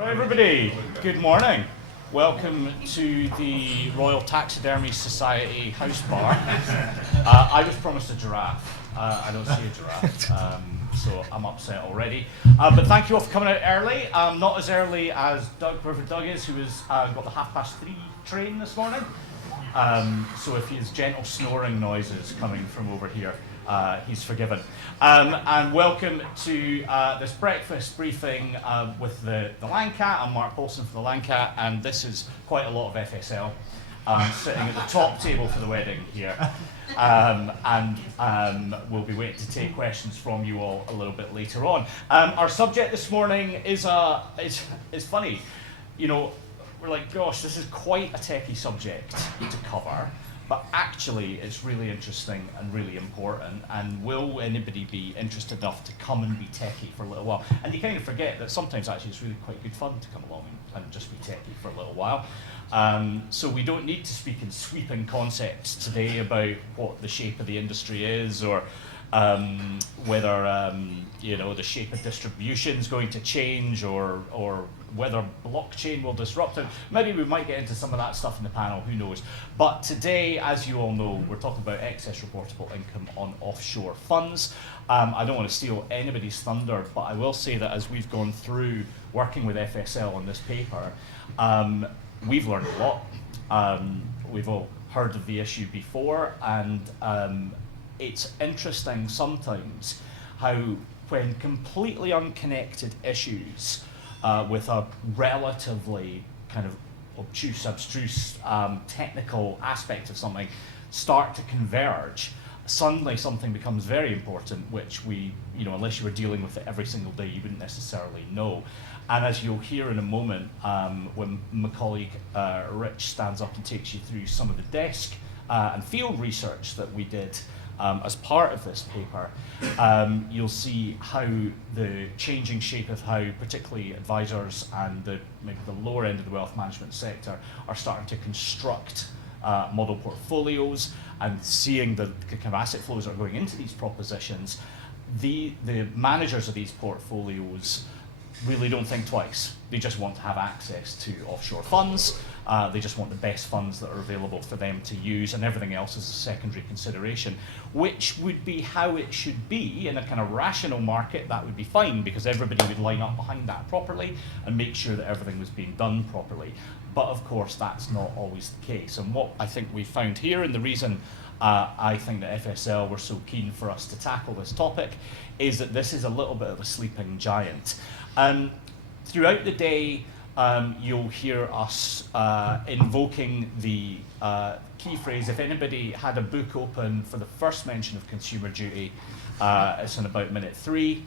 Right, everybody, good morning. Welcome to the Royal Taxidermy Society house bar. I was promised a giraffe. I don't see a giraffe, so I'm upset already. But thank you all for coming out early. Not as early as Reverend Doug is, who has got the 3:30 train this morning. So if he has gentle snoring noises coming from over here, he's forgiven. And welcome to this breakfast briefing with the Landcat. I'm Mark Paulson for the Landcat, and this is quite a lot of FSL sitting at the top table for the wedding here. And we'll be waiting to take questions from you all a little bit later on. Our subject this morning is funny. You know, we're like, gosh, this is quite a techie subject to cover. But actually, it's really interesting and really important. And will anybody be interested enough to come and be techie for a little while? And you kind of forget that sometimes actually it's really quite good fun to come along and just be techie for a little while. So we don't need to speak in sweeping concepts today about what the shape of the industry is, or whether the shape of distribution is going to change, or whether blockchain will disrupt it. Maybe we might get into some of that stuff in the panel, who knows. But today, as you all know, we're talking about excess reportable income on offshore funds. I don't want to steal anybody's thunder, but I will say that as we've gone through working with FSL on this paper, we've learned a lot. We've all heard of the issue before, and it's interesting sometimes how, when completely unconnected issues with a relatively kind of obtuse, abstruse technical aspect of something start to converge, suddenly something becomes very important, which unless you were dealing with it every single day, you wouldn't necessarily know. And as you'll hear in a moment, when my colleague Rich stands up and takes you through some of the desk and field research that we did as part of this paper, you'll see how the changing shape of how particularly advisors and maybe the lower end of the wealth management sector are starting to construct model portfolios, and seeing the kind of asset flows that are going into these propositions. The managers of these portfolios really don't think twice. They just want to have access to offshore funds. They just want the best funds that are available for them to use, and everything else is a secondary consideration, which would be how it should be in a kind of rational market. That would be fine, because everybody would line up behind that properly and make sure that everything was being done properly. But of course, that's not always the case. And what I think we found here, and the reason I think that FSL were so keen for us to tackle this topic, is that this is a little bit of a sleeping giant. Throughout the day, you'll hear us invoking the key phrase. If anybody had a book open for the first mention of consumer duty, it's in about minute 3.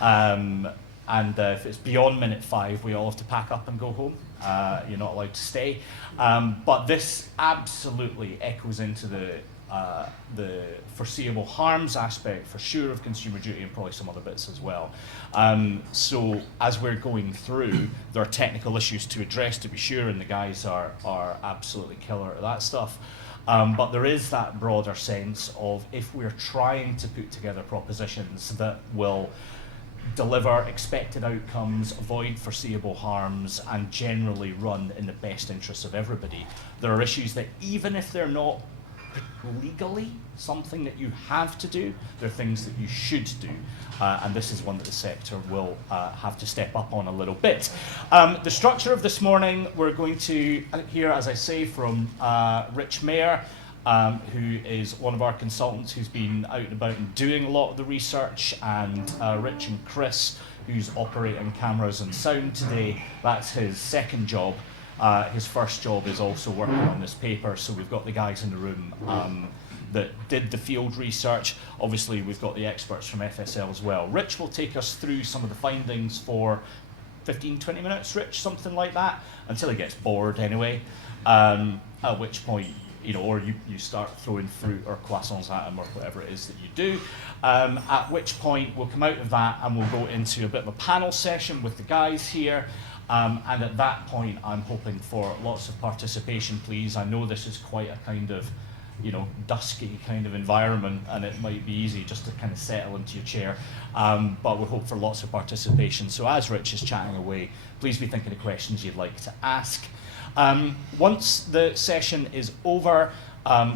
And if it's beyond minute 5, we all have to pack up and go home. You're not allowed to stay. But this absolutely echoes into the foreseeable harms aspect, for sure, of consumer duty, and probably some other bits as well. So as we're going through, there are technical issues to address, to be sure, and the guys are absolutely killer at that stuff. But there is that broader sense of, if we're trying to put together propositions that will deliver expected outcomes, avoid foreseeable harms, and generally run in the best interests of everybody, there are issues that, even if they're not legally something that you have to do, there are things that you should do, and this is one that the sector will have to step up on a little bit. The structure of this morning, we're going to hear, as I say, from Rich Mayer, who is one of our consultants who's been out and about and doing a lot of the research, and Rich and Chris, who's operating cameras and sound today. That's his second job. His first job is also working on this paper, so we've got the guys in the room that did the field research. Obviously, we've got the experts from FSL as well. Rich will take us through some of the findings for 15, 20 minutes, Rich, something like that, until he gets bored anyway, at which point, or you start throwing fruit or croissants at him, or whatever it is that you do, at which point we'll come out of that and we'll go into a bit of a panel session with the guys here. And at that point, I'm hoping for lots of participation, please. I know this is quite a kind of dusky kind of environment, and it might be easy just to kind of settle into your chair. But we hope for lots of participation. So as Rich is chatting away, please be thinking of questions you'd like to ask. Once the session is over,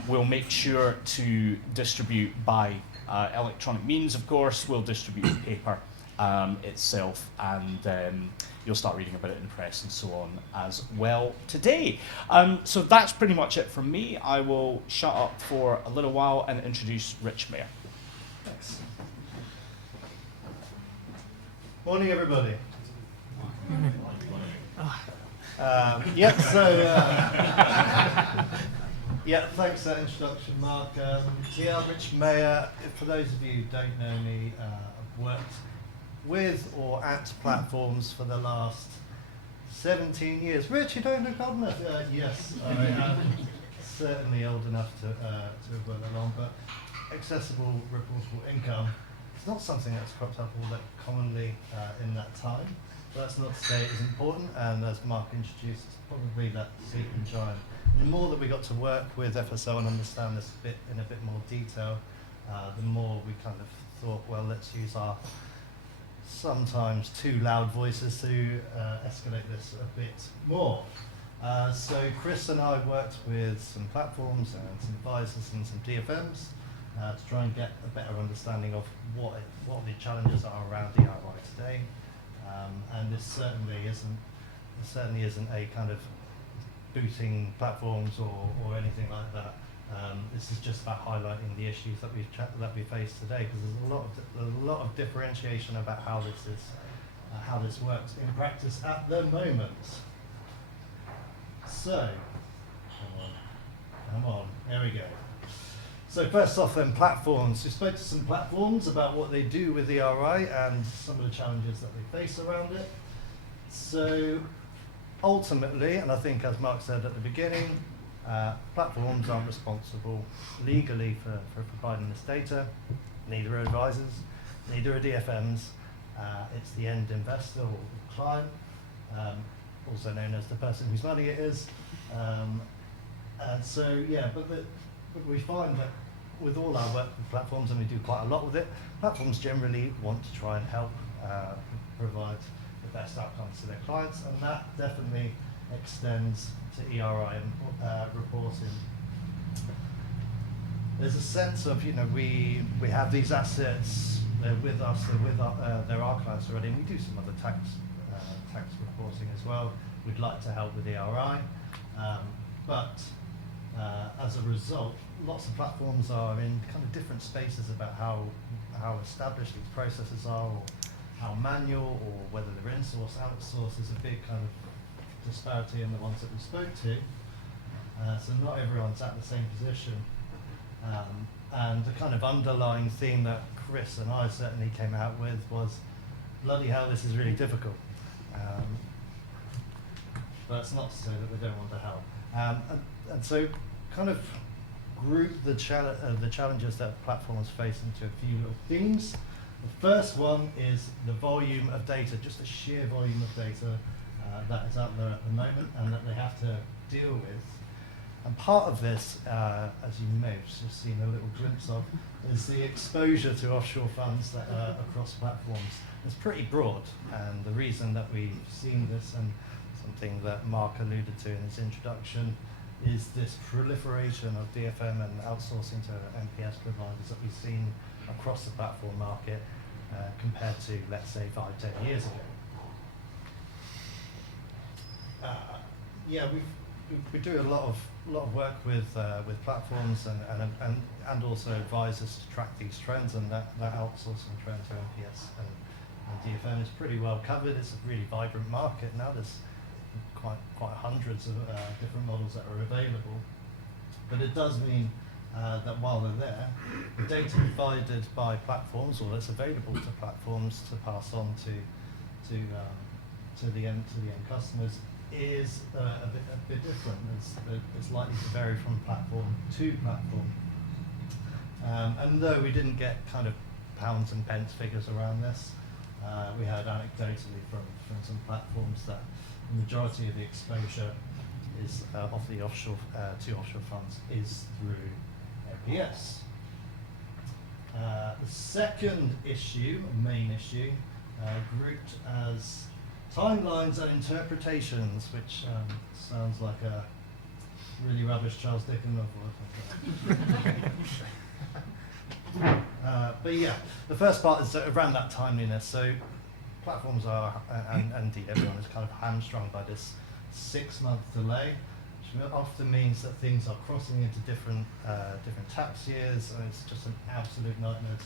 we'll make sure to distribute by electronic means, of course. We'll distribute the paper itself, and you'll start reading about it in press and so on as well today. So that's pretty much it from me. I will shut up for a little while and introduce Rich Mayer. Thanks. Morning, everybody. Thanks for that introduction, Mark. Rich Mayer. For those of you who don't know me, I've worked with or at platforms for the last 17 years. Rich, you don't look old enough. Yes, I am certainly old enough to have worked that long, but accessible, reportable income, it's not something that's cropped up all that commonly in that time. But that's not to say it isn't important, and as Mark introduced, it's probably that sleeping giant. The more that we got to work with FSO and understand this in a bit more detail, the more we kind of thought, well, let's use our sometimes too loud voices to escalate this a bit more. So Chris and I worked with some platforms and some advisors and some DFMs to try and get a better understanding of what the challenges are around DIY today. And this certainly isn't a kind of booting platforms or anything like that. This is just about highlighting the issues that we face today, because there's a lot of differentiation about how this works in practice at the moment. So, come on, there we go. So first off then, platforms. We spoke to some platforms about what they do with ERI and some of the challenges that they face around it. So ultimately, and I think as Mark said at the beginning, platforms aren't responsible legally for providing this data. Neither are advisors, neither are DFMs. It's the end investor or the client, also known as the person whose money it is. And so, but we find that with all our work with platforms, and we do quite a lot with it, platforms generally want to try and help provide the best outcomes to their clients, and that definitely extends to ERI and reporting. There's a sense of, we have these assets, they're with us, they're our clients already, and we do some other tax reporting as well. We'd like to help with ERI, but as a result, lots of platforms are in kind of different spaces about how established these processes are, or how manual, or whether they're in-source, outsource. Is a big kind of disparity in the ones that we spoke to. So not everyone's at the same position. And the kind of underlying theme that Chris and I certainly came out with was, bloody hell, this is really difficult. But it's not to say that they don't want to help. And so kind of group the challenges that platforms face into a few little themes. The first one is the volume of data, just the sheer volume of data that is out there at the moment and that they have to deal with. And part of this, as you may have just seen a little glimpse of, is the exposure to offshore funds that are across platforms. It's pretty broad, and the reason that we've seen this, and something that Mark alluded to in his introduction, is this proliferation of DFM and outsourcing to MPS providers that we've seen across the platform market compared to, let's say, 5-10 years ago. We do a lot of work with platforms and also advisors to track these trends, and that outsourcing trend to MPS and DFM is pretty well covered. It's a really vibrant market now. There's quite hundreds of different models that are available, but it does mean that while they're there, the data provided by platforms, or that's available to platforms to pass on to the end customers, is a bit different. It's likely to vary from platform to platform. And though we didn't get kind of pounds and pence figures around this, we heard anecdotally from some platforms that the majority of the exposure is of the offshore to offshore funds is through OPS. The second issue, main issue, grouped as timelines and interpretations, which sounds like a really rubbish Charles Dickens novel. But yeah, the first part is around that timeliness. So platforms are, and indeed everyone is kind of hamstrung by this 6-month delay, which often means that things are crossing into different tax years, and it's just an absolute nightmare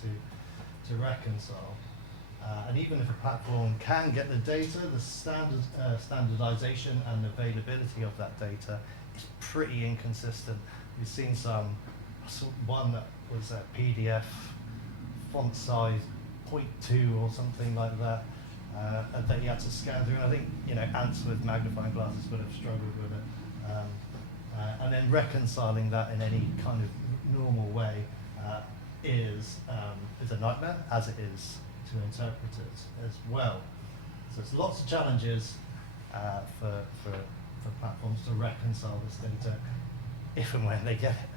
to reconcile. And even if a platform can get the data, the standardization and availability of that data is pretty inconsistent. We've seen one that was a PDF font size 0.2 or something like that, that you had to scan through. And I think ants with magnifying glasses would have struggled with it. And then reconciling that in any kind of normal way is a nightmare, as it is to interpret it as well. So it's lots of challenges for platforms to reconcile this data if and when they get it.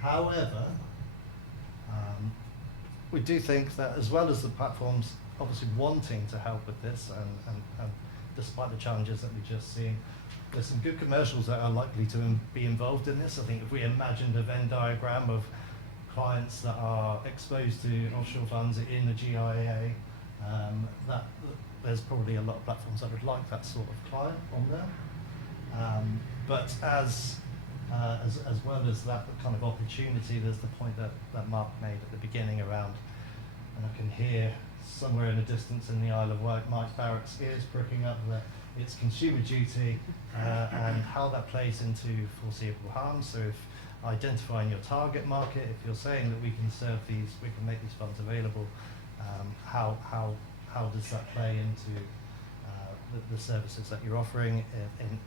However, we do think that as well as the platforms obviously wanting to help with this, and despite the challenges that we've just seen, there's some good commercials that are likely to be involved in this. I think if we imagined a Venn diagram of clients that are exposed to offshore funds in the GIA, that there's probably a lot of platforms that would like that sort of client on there. But as well as that kind of opportunity, there's the point that Mark made at the beginning around, and I can hear somewhere in the distance in the Isle of Wight, Mike Barrett's ears pricking up, that it's consumer duty and how that plays into foreseeable harm. So if identifying your target market, if you're saying that we can serve these, we can make these funds available, how does that play into the services that you're offering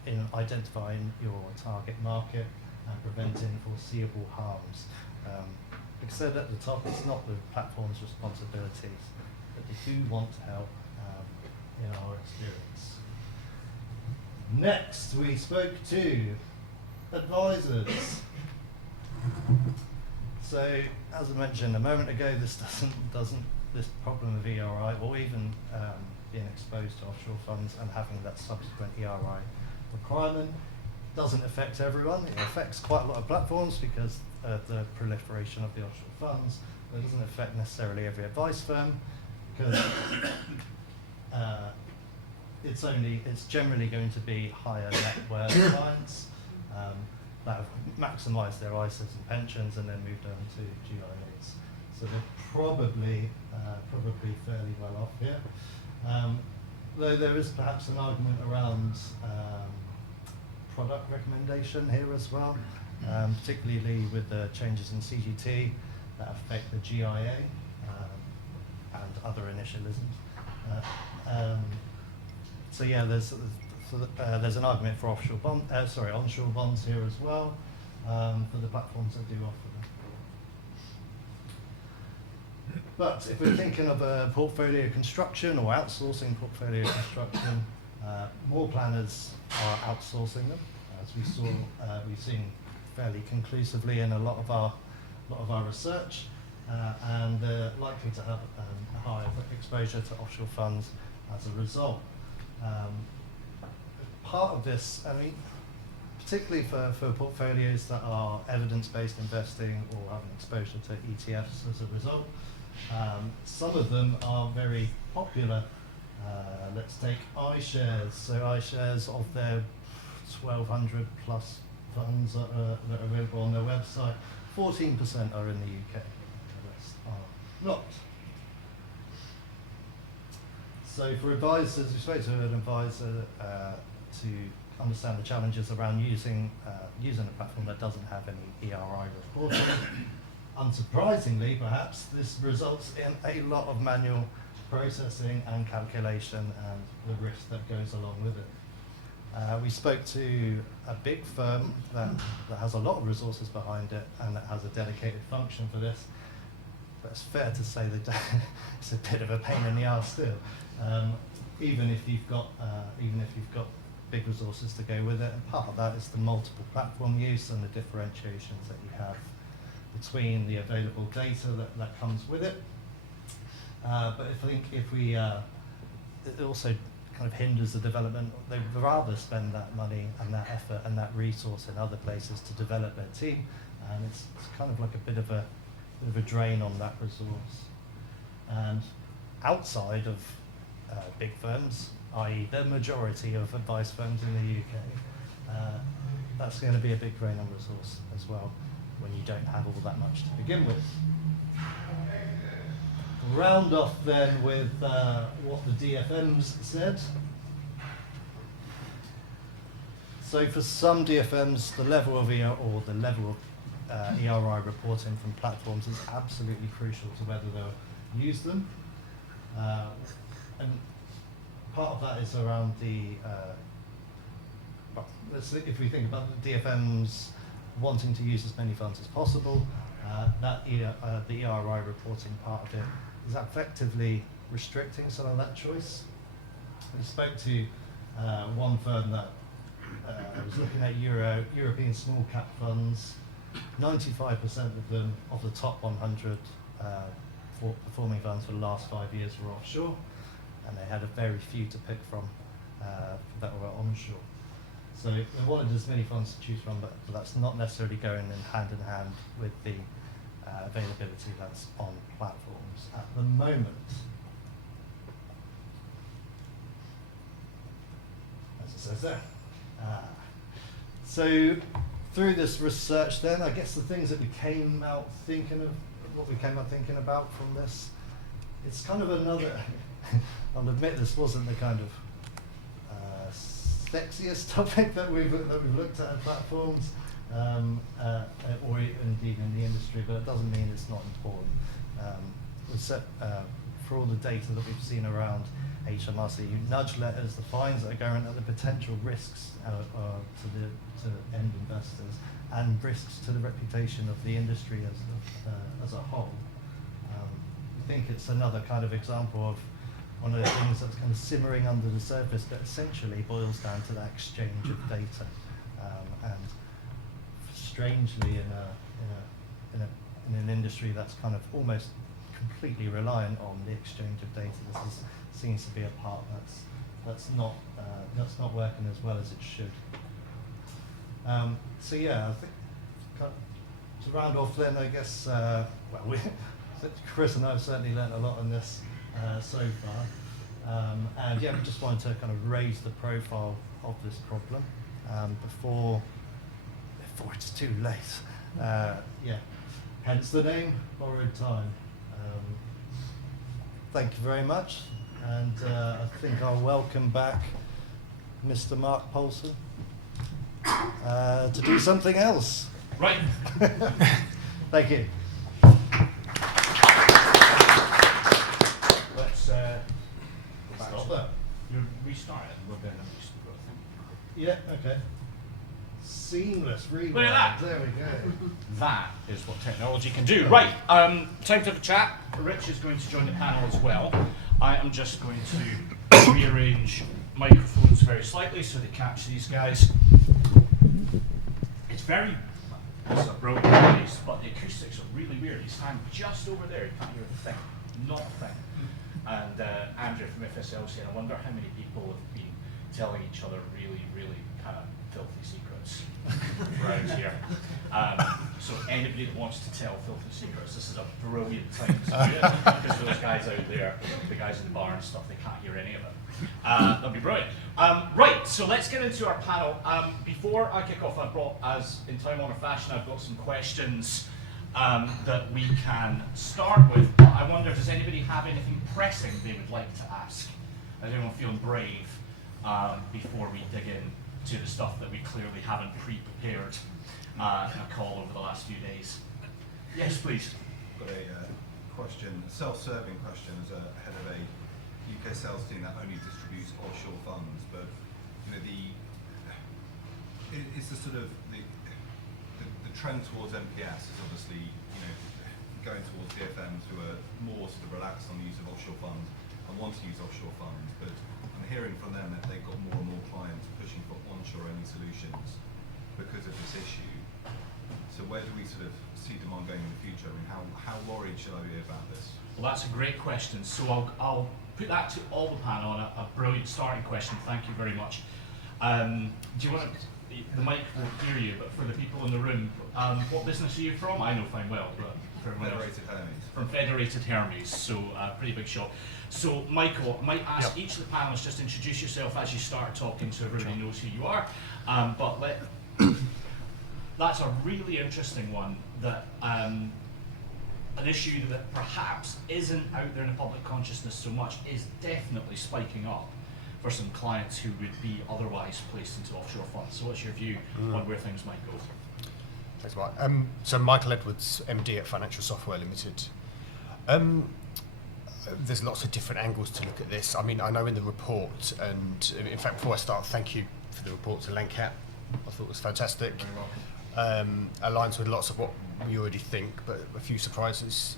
in identifying your target market and preventing foreseeable harms? Like I said at the top, it's not the platform's responsibilities, but they do want to help in our experience. Next, we spoke to advisors. So, as I mentioned a moment ago, this this problem of ERI, or even being exposed to offshore funds and having that subsequent ERI requirement, doesn't affect everyone. It affects quite a lot of platforms because of the proliferation of the offshore funds. But it doesn't affect necessarily every advice firm, because it's generally going to be higher net worth clients that have maximised their ISAs and pensions and then moved on to GIAs. So they're probably fairly well off here. Though there is perhaps an argument around product recommendation here as well, particularly with the changes in CGT that affect the GIA and other initialisms. So yeah, there's an argument for onshore bonds here as well, for the platforms that do offer them. But if we're thinking of a portfolio construction or outsourcing portfolio construction, more planners are outsourcing them, as we've seen fairly conclusively in a lot of our research, and they're likely to have a higher exposure to offshore funds as a result. Part of this, I mean, particularly for portfolios that are evidence-based investing or having exposure to ETFs as a result, some of them are very popular. Let's take iShares. So iShares, of their 1,200 plus funds that are available on their website, 14% are in the UK. The rest are not. So for advisors, we spoke to an advisor to understand the challenges around using a platform that doesn't have any ERI reporting. Unsurprisingly, perhaps, this results in a lot of manual processing and calculation and the risk that goes along with it. We spoke to a big firm that has a lot of resources behind it and that has a dedicated function for this. But it's fair to say that it's a bit of a pain in the arse still. Even if you've got big resources to go with it, and part of that is the multiple platform use and the differentiations that you have between the available data that comes with it. But if we, it also kind of hinders the development. They'd rather spend that money and that effort and that resource in other places to develop their team, and it's kind of like a bit of a drain on that resource. And outside of big firms, i.e. the majority of advice firms in the UK, that's going to be a big drain on resource as well when you don't have all that much to begin with. Round off then with what the DFMs said. So for some DFMs, the level of ERI reporting from platforms is absolutely crucial to whether they'll use them. And part of that is around if we think about the DFMs wanting to use as many funds as possible, the ERI reporting part of it is effectively restricting some of that choice. We spoke to one firm that was looking at European small cap funds. 95% of them, of the top 100 performing funds for the last 5 years were offshore, and they had a very few to pick from that were onshore. So they wanted as many funds to choose from, but that's not necessarily going in hand with the availability that's on platforms at the moment. As it says there. So through this research then, I guess the things that we came out thinking about from this, it's kind of another, I'll admit this wasn't the kind of sexiest topic that we've looked at platforms, or indeed in the industry, but it doesn't mean it's not important. For all the data that we've seen around HMRC, nudge letters, the fines that are going out, the potential risks to end investors, and risks to the reputation of the industry as a whole. I think it's another kind of example of one of the things that's kind of simmering under the surface that essentially boils down to that exchange of data. And strangely, in an industry that's kind of almost completely reliant on the exchange of data, this seems to be a part that's not working as well as it should. So yeah, I think to round off then, I guess Chris and I have certainly learnt a lot on this so far, and yeah, we just wanted to kind of raise the profile of this problem before it's too late. Yeah, hence the name, Borrowed Time. Thank you very much, and I think I'll welcome back Mr. Mark Polson to do something else. Right. Thank you. Let's Stop there. you restart it. We're going to Yeah, okay. Seamless rewind. Look at that. There we go. That is what technology can do. Right, time to have a chat. Rich is going to join the panel as well. I am just going to rearrange microphones very slightly so they catch these guys. It's a brilliant place, but the acoustics are really weird. You stand just over there, you can't hear a thing, not a thing. And Andrew from FSL said, I wonder how many people have been telling each other really, really kind of filthy secrets around here. So anybody that wants to tell filthy secrets, this is a brilliant time to do it, because those guys out there, the guys in the bar and stuff, they can't hear any of it. That'll be brilliant. Right, so let's get into our panel. Before I kick off, I've brought, as in time-honored fashion, I've got some questions that we can start with. But I wonder, does anybody have anything pressing they would like to ask? Is anyone feeling brave before we dig in to the stuff that we clearly haven't pre-prepared in a call over the last few days? Yes, please. Got a question, a self-serving question as a head of a UK sales team that only distributes offshore funds, but you know it's the sort of the trend towards MPS is obviously going towards DFMs who are more sort of relaxed on the use of offshore funds, and want to use offshore funds, but I'm hearing from them that they've got more and more clients pushing for onshore-only solutions because of this issue. So where do we sort of see demand going in the future? I mean, how worried should I be about this? Well, that's a great question. So I'll put that to all the panel, and a brilliant starting question. Thank you very much. Do you want to, the mic won't hear you, but for the people in the room, what business are you from? I know fine well, but for everyone else. Federated Hermes. From Federated Hermes, so pretty big shop. So Michael, I might ask each of the panelists just introduce yourself as you start talking so everybody knows who you are. But that's a really interesting one, that an issue that perhaps isn't out there in the public consciousness so much is definitely spiking up for some clients who would be otherwise placed into offshore funds. So what's your view on where things might go? Thanks, Mark. So Michael Edwards, MD at Financial Software Limited. There's lots of different angles to look at this. I mean, I know in the report, and in fact, before I start, thank you for the report to Lancat. I thought it was fantastic. You're very welcome. Aligns with lots of what we already think, but a few surprises.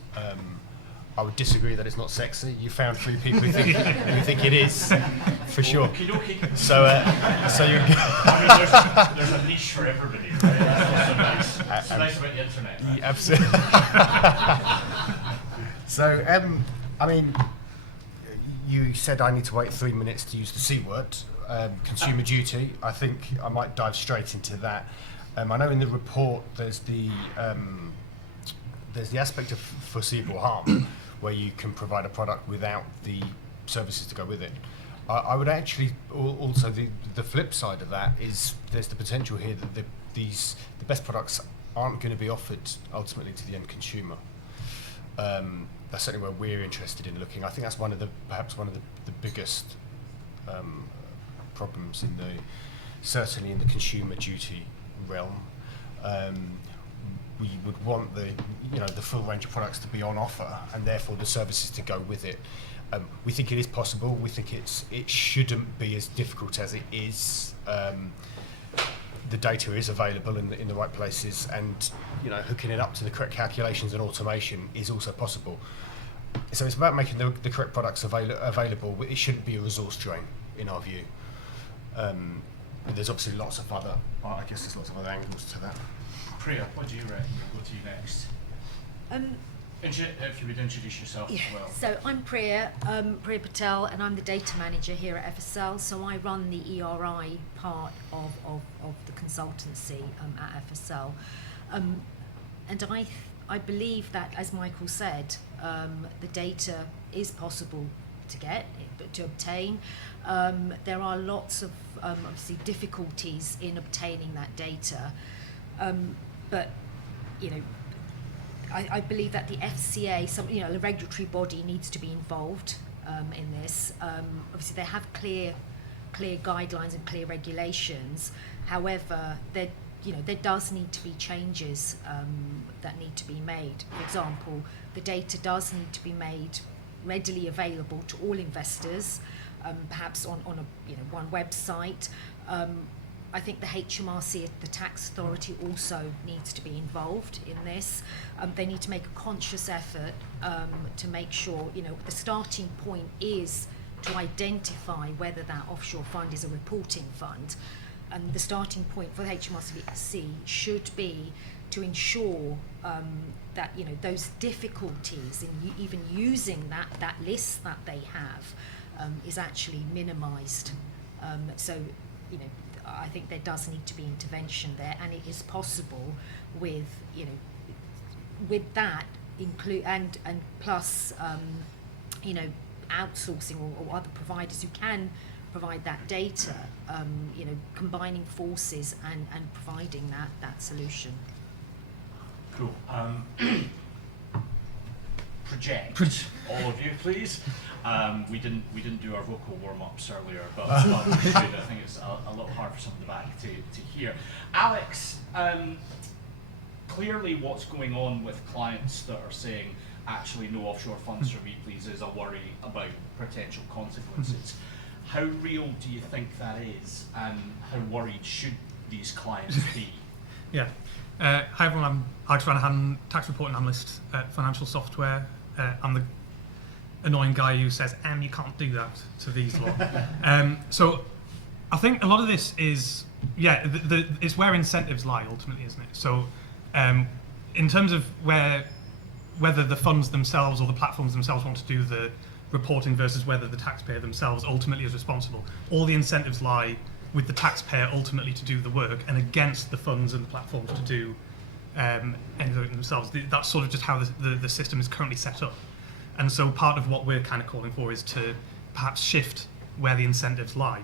I would disagree that it's not sexy. You found 3 people who think it is, for sure. Okey-dokey. So you. I mean, there's a niche for everybody, right? That's also nice. It's nice about the internet. Right? Yeah, absolutely. So, I mean, you said I need to wait 3 minutes to use the C word, consumer duty. I think I might dive straight into that. I know in the report there's the aspect of foreseeable harm, where you can provide a product without the services to go with it. I would actually also the flip side of that is there's the potential here that the best products aren't going to be offered ultimately to the end consumer. That's certainly where we're interested in looking. I think that's perhaps one of the biggest problems certainly in the consumer duty realm. We would want the full range of products to be on offer, and therefore the services to go with it. We think it is possible. We think it shouldn't be as difficult as it is. The data is available in the right places, and hooking it up to the correct calculations and automation is also possible. So it's about making the correct products available. It shouldn't be a resource drain, in our view. There's obviously lots of other angles to that. Priya, what do you reckon? We'll go to you next. If you would introduce yourself as well. So I'm Priya Patel, and I'm the data manager here at FSL. So I run the ERI part of the consultancy at FSL. And I believe that, as Michael said, the data is possible to obtain. There are lots of obviously difficulties in obtaining that data, but I believe that the FCA, the regulatory body, needs to be involved in this. Obviously, they have clear guidelines and clear regulations. However, there does need to be changes that need to be made. For example, the data does need to be made readily available to all investors, perhaps on one website. I think the HMRC, the tax authority, also needs to be involved in this. They need to make a conscious effort to make sure, the starting point is to identify whether that offshore fund is a reporting fund. And the starting point for the HMRC should be to ensure that those difficulties in even using that list that they have is actually minimised. So I think there does need to be intervention there, and it is possible with that include and plus outsourcing or other providers who can provide that data, combining forces and providing that solution. Cool. Project all of you, please. We didn't do our vocal warm-ups earlier, but we should. I think it's a little hard for some of the back to hear. Alex, clearly what's going on with clients that are saying, actually no offshore funds for me please, is a worry about potential consequences. How real do you think that is, and how worried should these clients be? Yeah. Hi everyone, I'm Alex Ranahan, tax reporting analyst at Financial Software. I'm annoying guy who says, you can't do that to these lot. So I think a lot of this is, it's where incentives lie ultimately, isn't it? So in terms of whether the funds themselves or the platforms themselves want to do the reporting versus whether the taxpayer themselves ultimately is responsible, all the incentives lie with the taxpayer ultimately to do the work and against the funds and the platforms to do anything themselves. That's sort of just how the system is currently set up. And so part of what we're kind of calling for is to perhaps shift where the incentives lie.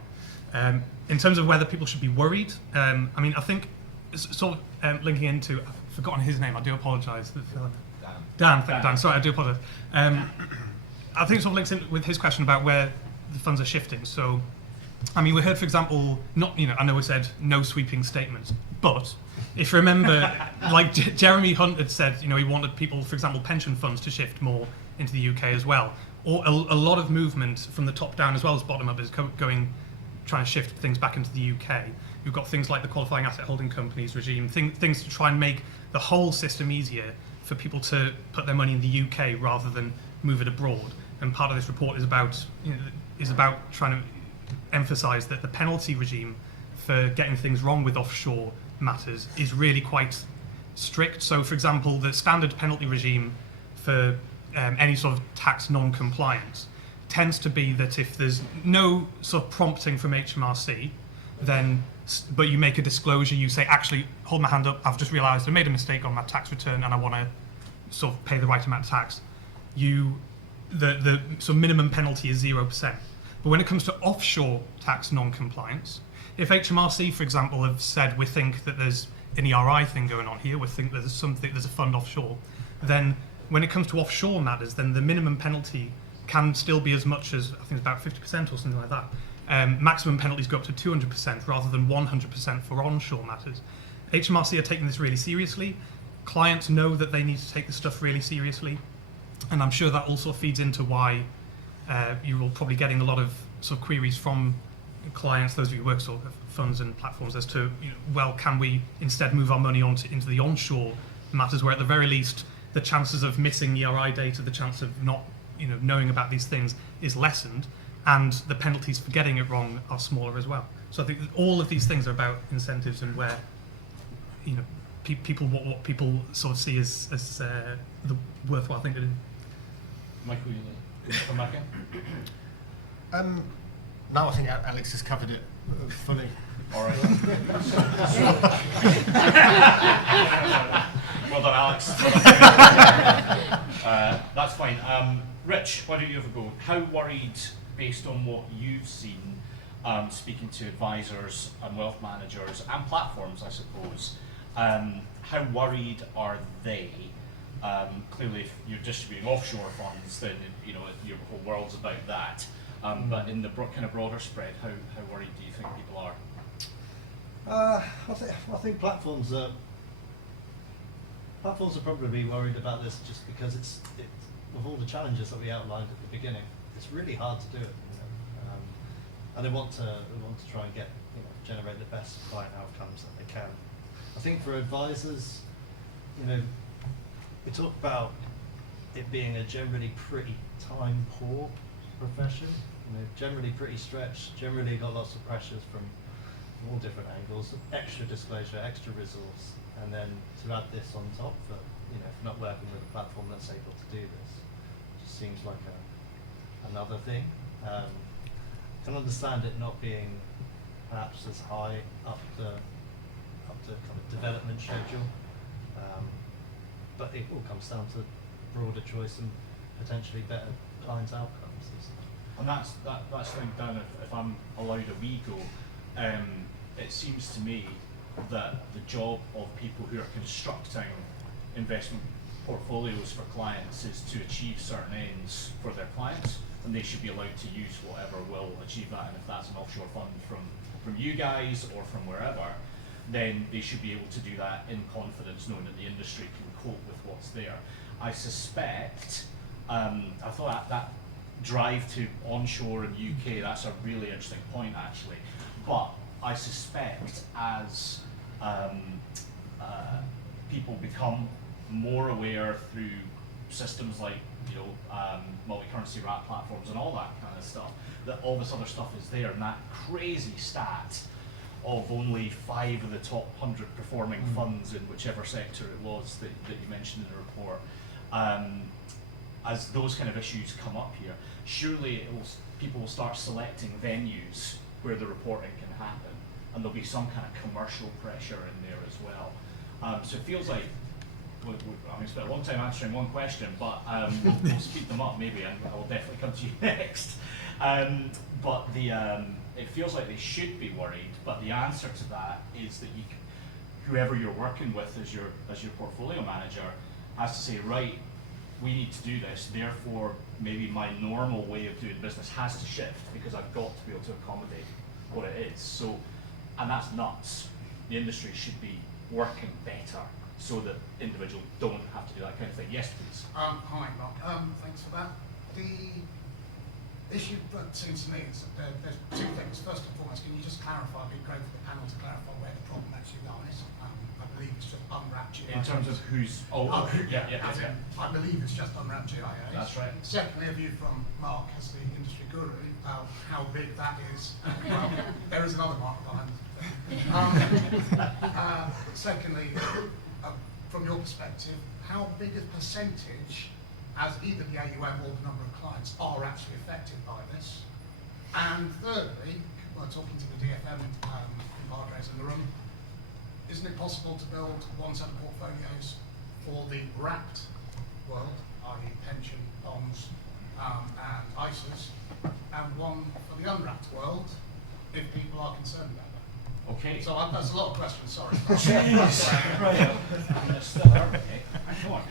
In terms of whether people should be worried, I mean, I think sort of linking into, I've forgotten his name, I do apologise. Dan, sorry, I do apologise. I think it sort of links in with his question about where the funds are shifting. So, I mean, we heard, for example, I know we said no sweeping statements, but if you remember, like Jeremy Hunt had said, he wanted people, for example, pension funds to shift more into the UK as well. Or a lot of movement from the top down as well as bottom up is trying to shift things back into the UK. You've got things like the qualifying asset holding companies regime, things to try and make the whole system easier for people to put their money in the UK rather than move it abroad. And part of this report is about trying to emphasise that the penalty regime for getting things wrong with offshore matters is really quite strict. So, for example, the standard penalty regime for any sort of tax non-compliance tends to be that if there's no sort of prompting from HMRC, but you make a disclosure, you say, actually, hold my hand up, I've just realised I made a mistake on my tax return and I want to sort of pay the right amount of tax, the minimum penalty is 0%. But when it comes to offshore tax non-compliance, if HMRC, for example, have said we think that there's an ERI thing going on here, we think there's a fund offshore, then when it comes to offshore matters, then the minimum penalty can still be as much as, I think it's about 50% or something like that. Maximum penalties go up to 200% rather than 100% for onshore matters. HMRC are taking this really seriously. Clients know that they need to take this stuff really seriously. And I'm sure that also feeds into why you're all probably getting a lot of sort of queries from clients, those of you who work sort of funds and platforms, as to, can we instead move our money into the onshore matters where at the very least the chances of missing ERI data, the chance of not knowing about these things is lessened, and the penalties for getting it wrong are smaller as well. So I think that all of these things are about incentives and where people what people sort of see as the worthwhile thing to do. Michael, you come back in? No, I think Alex has covered it fully. All right. Well done, Alex. That's fine. Rich, why don't you have a go? How worried, based on what you've seen, speaking to advisors and wealth managers and platforms, I suppose, how worried are they? Clearly, if you're distributing offshore funds, then your whole world's about that. But in the kind of broader spread, how worried do you think people are? I think platforms are probably worried about this just because it's with all the challenges that we outlined at the beginning. It's really hard to do it, and they want to try and get generate the best client outcomes that they can. I think for advisors, we talk about it being a generally pretty time poor profession. Generally pretty stretched. Generally got lots of pressures from all different angles. Extra disclosure, extra resource, and then to add this on top for if you're not working with a platform that's able to do this, just seems like another thing. Can understand it not being perhaps as high up the kind of development schedule, but it all comes down to broader choice and potentially better client outcomes. And that's something, Dan, if I'm allowed a wee go, it seems to me that the job of people who are constructing investment portfolios for clients is to achieve certain ends for their clients, and they should be allowed to use whatever will achieve that. And if that's an offshore fund from you guys or from wherever, then they should be able to do that in confidence, knowing that the industry can cope with what's there. I suspect, I thought that drive to onshore in UK, that's a really interesting point actually, but I suspect as people become more aware through systems like multi-currency wrap platforms and all that kind of stuff, that all this other stuff is there, and that crazy stat of only 5 of the top 100 performing funds in whichever sector it was that you mentioned in the report, as those kind of issues come up here, surely people will start selecting venues where the reporting can happen, and there'll be some kind of commercial pressure in there as well. So it feels like, we spent a long time answering one question, but we'll speed them up maybe, and I will definitely come to you next. But it feels like they should be worried, but the answer to that is that whoever you're working with as your portfolio manager has to say, right, we need to do this, therefore maybe my normal way of doing business has to shift because I've got to be able to accommodate what it is. So, and that's nuts. The industry should be working better so that individuals don't have to do that kind of thing. Yes, please. Hi, Mark. Thanks for that. The issue that seems to me is that there's two things. First and foremost, can you just clarify, it'd be great for the panel to clarify where the problem actually lies. I believe it's just unwrapped GIAs. In terms of who's... I believe it's just unwrapped GIAs. That's right. Secondly, a view from Mark as the industry guru, how big that is. Well, there is another Mark behind. Secondly, from your perspective, how big a percentage, as either the AUM or the number of clients, are actually affected by this? And thirdly, we're talking to the DFM compadres in the room, isn't it possible to build one set of portfolios for the wrapped world, i.e. pension, bonds, and ISAs, and one for the unwrapped world, if people are concerned about that? Okay. So that's a lot of questions, sorry. Jeez. Right. Still are, okay. Come on.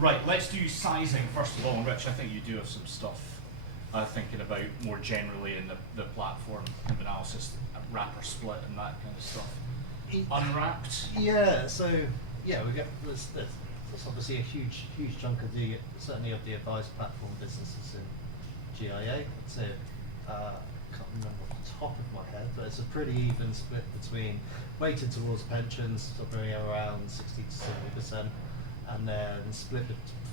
Right, let's do sizing first of all. And Rich, I think you do have some stuff thinking about more generally in the platform kind of analysis, wrapper split and that kind of stuff. Unwrapped? Yeah, so yeah, we get there's obviously a huge chunk of certainly of the advice platform businesses in GIA. I'd say can't remember off the top of my head, but it's a pretty even split between weighted towards pensions, somewhere around 60 to 70%, and then split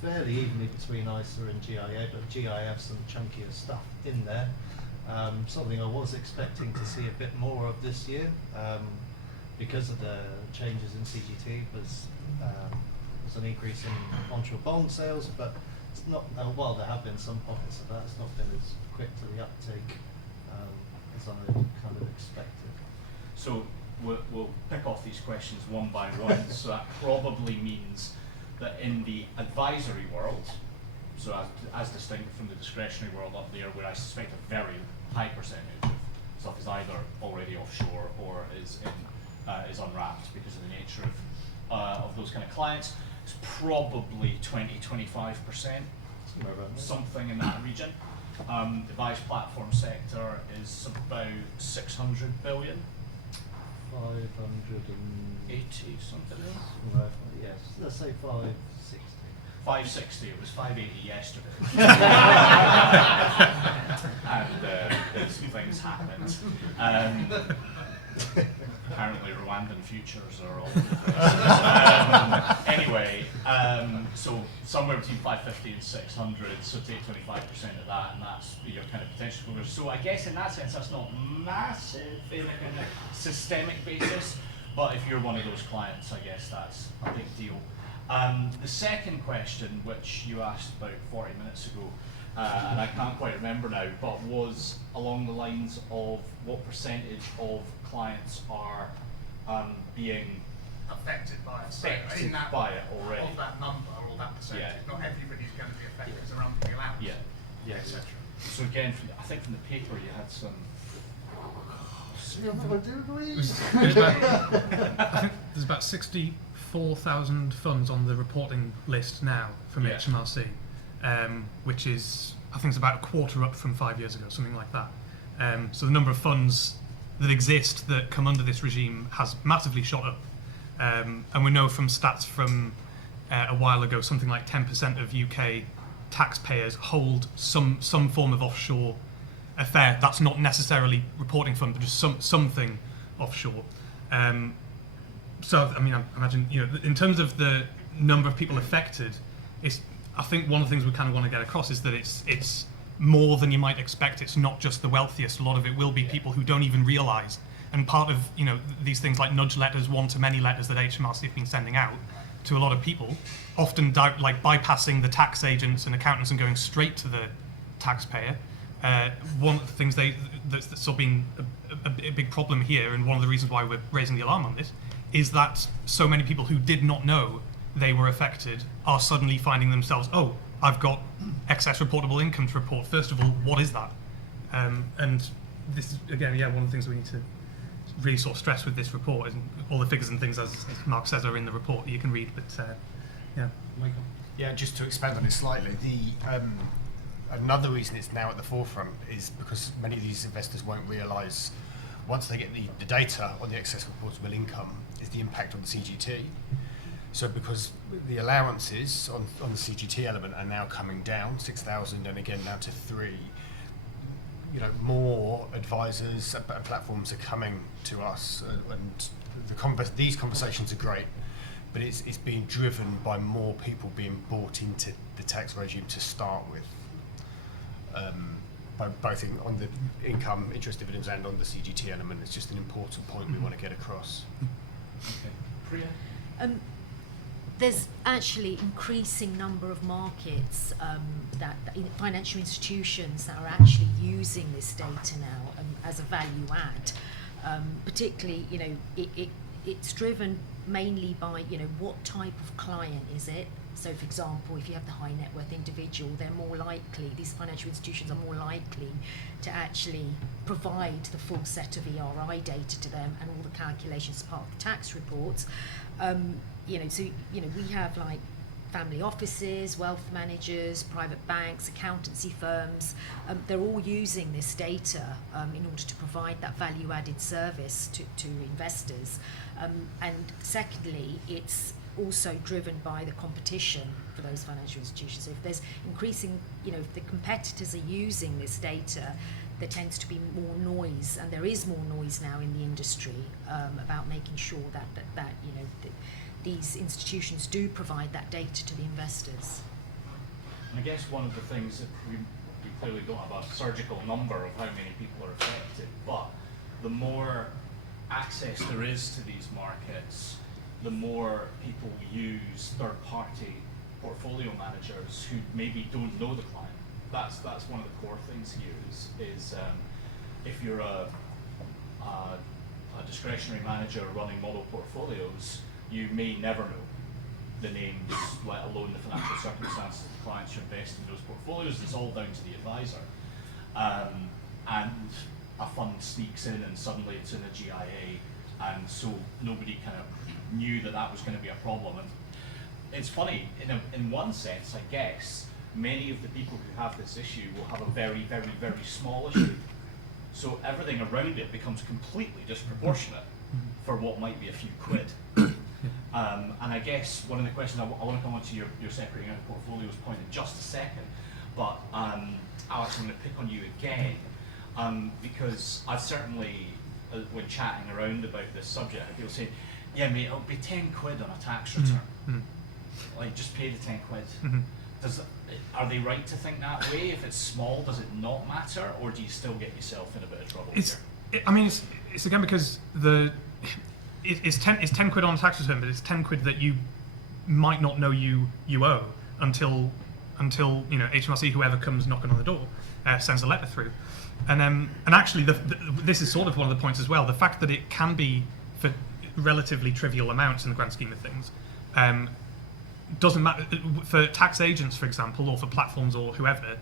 fairly evenly between ISA and GIA, but GIA have some chunkier stuff in there. Something I was expecting to see a bit more of this year, because of the changes in CGT, was an increase in onshore bond sales, but it's not, while there have been some pockets of that, it's not been as quick to the uptake as I kind of expected. So we'll pick off these questions one by one. So that probably means that in the advisory world, so as distinct from the discretionary world up there, where I suspect a very high percentage of stuff is either already offshore or is unwrapped because of the nature of those kind of clients, it's probably 20-25%, something in that region. The advice platform sector is about 600 billion. 580 something. Yes, let's say 560. 560. It was 580 yesterday. And some things happened. Apparently Rwandan futures are all over the place. Anyway, so somewhere between 550 and 600, so take 25% of that, and that's your kind of potential coverage. So I guess in that sense, that's not massive in a kind of systemic basis, but if you're one of those clients, I guess that's a big deal. The second question, which you asked about 40 minutes ago, and I can't quite remember now, but was along the lines of what percentage of clients are being affected by it. So affected in that, by it already. Of that number or that percentage, Yeah. not everybody's going to be affected because they're under the allowance. Yeah. Etc. So again, I think from the paper you had some. I think there's about 64,000 funds on the reporting list now from Yeah. HMRC, which is, I think it's about a quarter up from 5 years ago, something like that. So the number of funds that exist that come under this regime has massively shot up. And we know from stats from a while ago, something like 10% of UK taxpayers hold some form of offshore affair. That's not necessarily reporting fund, but just something offshore. So, I mean, I imagine, in terms of the number of people affected, I think one of the things we kind of want to get across is that it's more than you might expect. It's not just the wealthiest. A lot of it will be people who don't even realise. And part of these things like nudge letters, one-to-many letters that HMRC have been sending out to a lot of people, often like bypassing the tax agents and accountants and going straight to the taxpayer. One of the things that's sort of been a big problem here, and one of the reasons why we're raising the alarm on this, is that so many people who did not know they were affected are suddenly finding themselves, oh, I've got excess reportable income to report. First of all, what is that? And this is, again, one of the things we need to really sort of stress with this report, and all the figures and things, as Mark says, are in the report that you can read. But Michael? Yeah, just to expand on it slightly, another reason it's now at the forefront is because many of these investors won't realise, once they get the data on the excess reportable income, is the impact on the CGT. So because the allowances on the CGT element are now coming down, 6,000 and again now to 3, more advisors and platforms are coming to us, and these conversations are great, but it's being driven by more people being bought into the tax regime to start with, both on the income, interest, dividends, and on the CGT element. It's just an important point we want to get across. Okay. Priya? There's actually increasing number of markets that financial institutions that are actually using this data now as a value add. Particularly, it's driven mainly by what type of client is it. So, for example, if you have the high net worth individual, they're more likely, these financial institutions are more likely to actually provide the full set of ERI data to them and all the calculations as part of the tax reports. We have like family offices, wealth managers, private banks, accountancy firms. They're all using this data in order to provide that value-added service to investors. And secondly, it's also driven by the competition for those financial institutions. So if there's increasing, if the competitors are using this data, there tends to be more noise, and there is more noise now in the industry about making sure that these institutions do provide that data to the investors. And I guess one of the things that we clearly don't have a surgical number of how many people are affected, but the more access there is to these markets, the more people use third-party portfolio managers who maybe don't know the client. That's one of the core things here is if you're a discretionary manager running model portfolios, you may never know the names, let alone the financial circumstances of the clients who invest in those portfolios. It's all down to the advisor. And a fund sneaks in and suddenly it's in a GIA, and so nobody kind of knew that was going to be a problem. And it's funny, in one sense, I guess, many of the people who have this issue will have a very, very, very small issue. So everything around it becomes completely disproportionate for what might be a few quid. And I guess one of the questions, I want to come on to your separating out portfolios point in just a second, but Alex, I'm going to pick on you again, because I've certainly, when chatting around about this subject, people say, yeah mate, it'll be 10 quid on a tax return. Like, just pay the 10 quid. Are they right to think that way? If it's small, does it not matter, or do you still get yourself in a bit of trouble here? It's again because it's 10 quid on a tax return, but it's 10 quid that you might not know you owe until HMRC, whoever comes knocking on the door, sends a letter through. And actually, this is sort of one of the points as well. The fact that it can be for relatively trivial amounts in the grand scheme of things doesn't matter for tax agents, for example, or for platforms or whoever,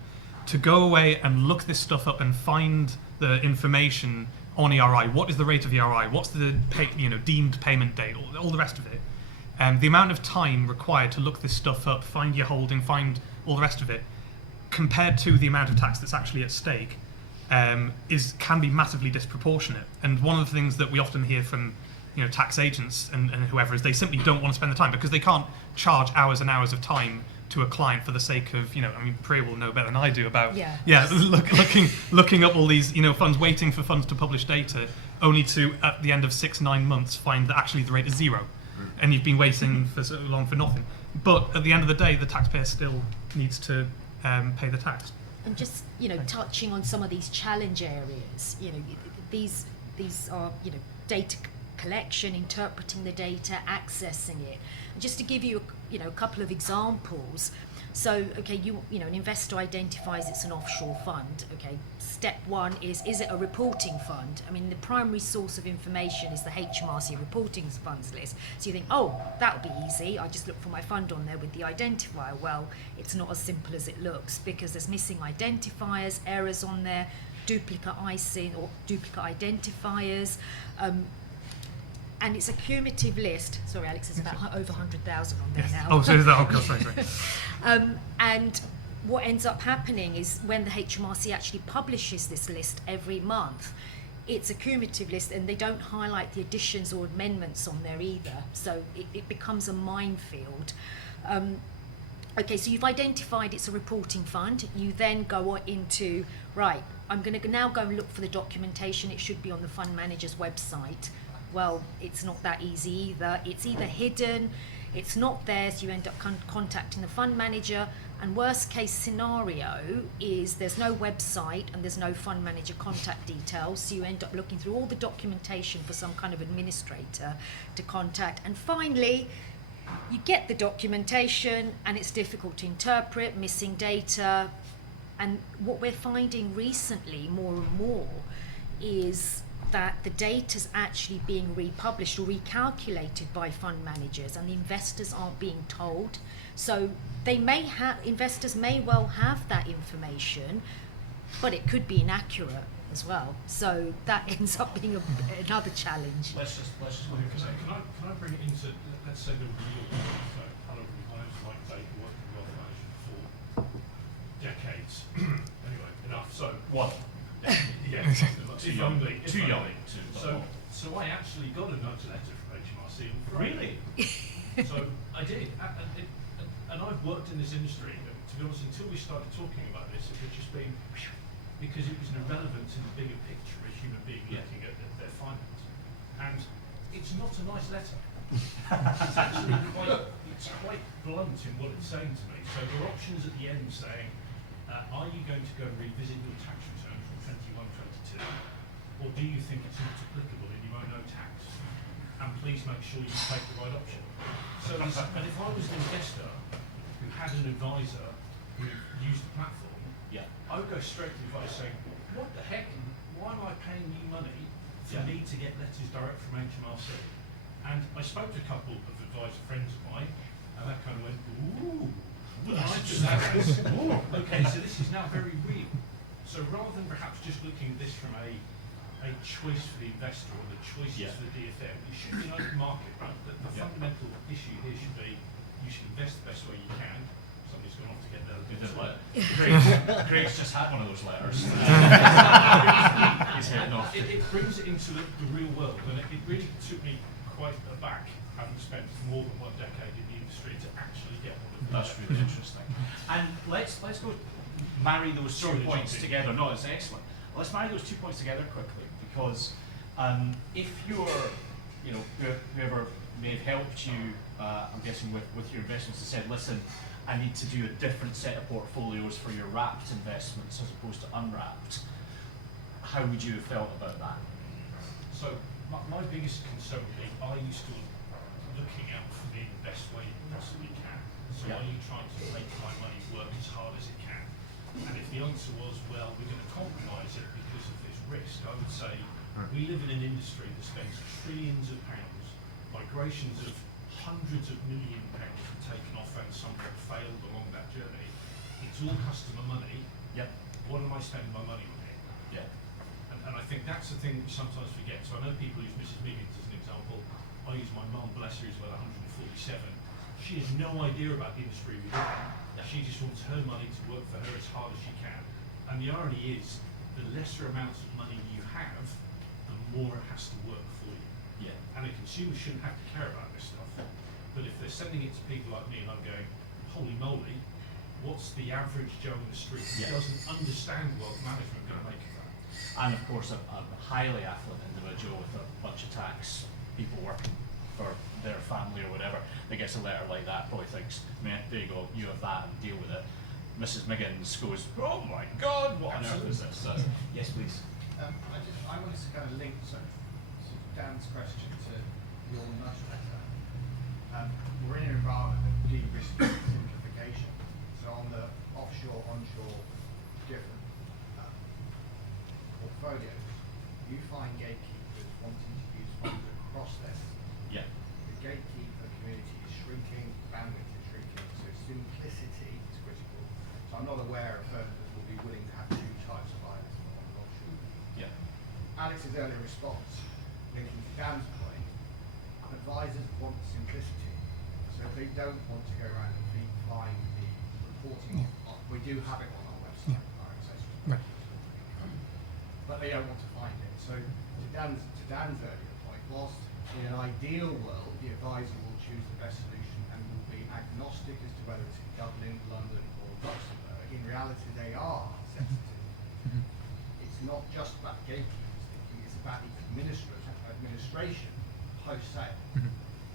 to go away and look this stuff up and find the information on ERI. What is the rate of ERI? What's the deemed payment date? All the rest of it. The amount of time required to look this stuff up, find your holding, find all the rest of it, compared to the amount of tax that's actually at stake, can be massively disproportionate. And one of the things that we often hear from tax agents and whoever is they simply don't want to spend the time because they can't charge hours and hours of time to a client for the sake of, Priya will know better than I do about looking up all these funds, waiting for funds to publish data, only to at the end of 6-9 months find that actually the rate is 0. and you've been waiting for so long for nothing. But at the end of the day, the taxpayer still needs to pay the tax. And just, touching on some of these challenge areas, these are, data collection, interpreting the data, accessing it. And just to give you, a couple of examples. So, okay, an investor identifies it's an offshore fund. Okay, step one is it a reporting fund? I mean, the primary source of information is the HMRC reporting funds list. So you think, oh, that'll be easy. I just look for my fund on there with the identifier. Well, it's not as simple as it looks, because there's missing identifiers, errors on there, duplicate ISIN or duplicate identifiers. And it's a cumulative list. Sorry, Alex, there's about over 100,000 on there now. Oh, so is that? Oh, God, sorry. And what ends up happening is when the HMRC actually publishes this list every month, it's a cumulative list, and they don't highlight the additions or amendments on there either. So it becomes a minefield. Okay, so you've identified it's a reporting fund. You then go into, right, I'm going to now go and look for the documentation. It should be on the fund manager's website. Well, it's not that easy either. It's either hidden, it's not there, so you end up contacting the fund manager. And worst case scenario is there's no website and there's no fund manager contact details, so you end up looking through all the documentation for some kind of administrator to contact. And finally, you get the documentation and it's difficult to interpret, missing data. And what we're finding recently more and more is that the data's actually being republished or recalculated by fund managers, and the investors aren't being told. So investors may well have that information, but it could be inaccurate as well. So that ends up being another challenge. Let's just go here for a second. Can I bring it into, let's say, the real world? So, hello, my name's Mike Tate, I worked in wealth management for decades. Anyway, enough. So, One. yeah, Too young. So I actually got a nudge letter from HMRC on Friday. Really? So I did, and I've worked in this industry. To be honest, until we started talking about this, it had just been because it was an irrelevance in the bigger picture as human beings looking at their finance. And it's not a nice letter. It's actually quite blunt in what it's saying to me. So there are options at the end saying, are you going to go and revisit your tax return from 21-22, or do you think it's not applicable and you owe no tax? And please make sure you take the right option. So, and if I was an investor who had an advisor who used the platform, I would go straight to the advisor saying, what the heck, why am I paying you money for me to get letters direct from HMRC? And I spoke to a couple of advisor friends of mine, and that kind of went, ooh. Okay, so this is now very real. So rather than perhaps just looking at this from a choice for the investor or the choices for the DFM, you should be an open market, right? The fundamental issue here should be you should invest the best way you can. Somebody's gone off to get their Greg's just had one of those letters. He's heading off. It brings it into the real world, and it really took me quite aback, having spent more than 1 decade in the industry, to actually get one of them. That's really interesting. And let's go marry those 2 points together. No, it's excellent. Let's marry those 2 points together quickly, because if you're, whoever may have helped you, I'm guessing with your investments, and said, listen, I need to do a different set of portfolios for your wrapped investments as opposed to unwrapped, how would you have felt about that? So my biggest concern would be, are you still looking out for the best way you possibly can? So are you trying to make my money work as hard as it can? And if the answer was, well, we're going to compromise it because of this risk, I would say we live in an industry that spends trillions of pounds, migrations of hundreds of million pounds have taken off and some have failed along that journey. It's all customer money. Yep. What am I spending my money on here? Yeah. And I think that's the thing we sometimes forget. So I know people use Mrs. Miggins as an example. I use my mum, bless her, who's about 147. She has no idea about the industry we're in. She just wants her money to work for her as hard as she can. And the irony is, the lesser amounts of money you have, the more it has to work for you. Yeah. And a consumer shouldn't have to care about this stuff. But if they're sending it to people like me and I'm going, holy moly, what's the average Joe in the street who doesn't understand wealth management going to make of that? And of course, a highly affluent individual with a bunch of tax people working for their family or whatever, that gets a letter like that, probably thinks, man, there you go, you have that and deal with it. Mrs. Miggins goes, oh my God, what on earth is this? So, yes, please. I wanted to kind of link Dan's question to your nudge letter. We're in an environment of de-risking simplification. So on the offshore, onshore, different portfolios, you find gatekeepers wanting to use funds across their system. Yeah. The gatekeeper community is shrinking, bandwidth is shrinking, so simplicity is critical. So I'm not aware of firms that will be willing to have two types of buyers on the offshore. Yeah. Alex's earlier response, linking to Dan's point, advisors want simplicity. So if they don't want to go around and flying the reporting, we do have it on our website, our accessories. Right. But they don't want to find it. So to Dan's earlier point, whilst in an ideal world, the advisor will choose the best solution and will be agnostic as to whether it's in Dublin, London or Luxembourg, in reality they are sensitive. It's not just about gatekeepers thinking, it's about the administration post-sale.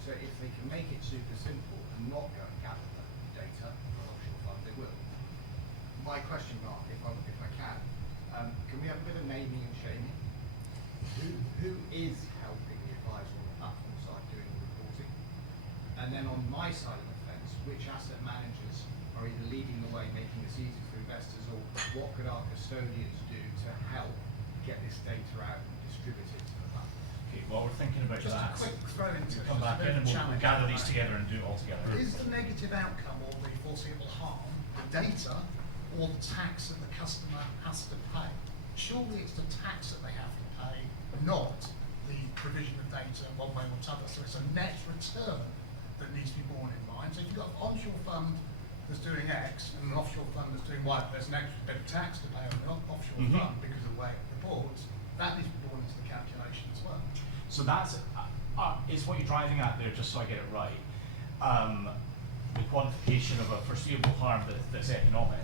So if they can make it super simple and not go and gather the data for an offshore fund, they will. My question, Mark, if I can we have a bit of naming and shaming? Who is helping the advisor on the platform side doing the reporting? And then on my side of the fence, which asset managers are either leading the way, making this easy for investors, or what could our custodians do to help get this data out and distribute it to the platform? Okay, while we're thinking about Just that, a quick throw into it. come back in and we'll gather these together and do it all together. Is the negative outcome or the foreseeable harm the data or the tax that the customer has to pay? Surely it's the tax that they have to pay, not the provision of data one way or t'other. So it's a net return that needs to be borne in mind. So if you've got an onshore fund that's doing X and an offshore fund that's doing Y, there's an extra bit of tax to pay on the offshore fund because of the way it reports, that needs to be borne into the calculation as well. So that's is what you're driving at there, just so I get it right. The quantification of a foreseeable harm that's economic,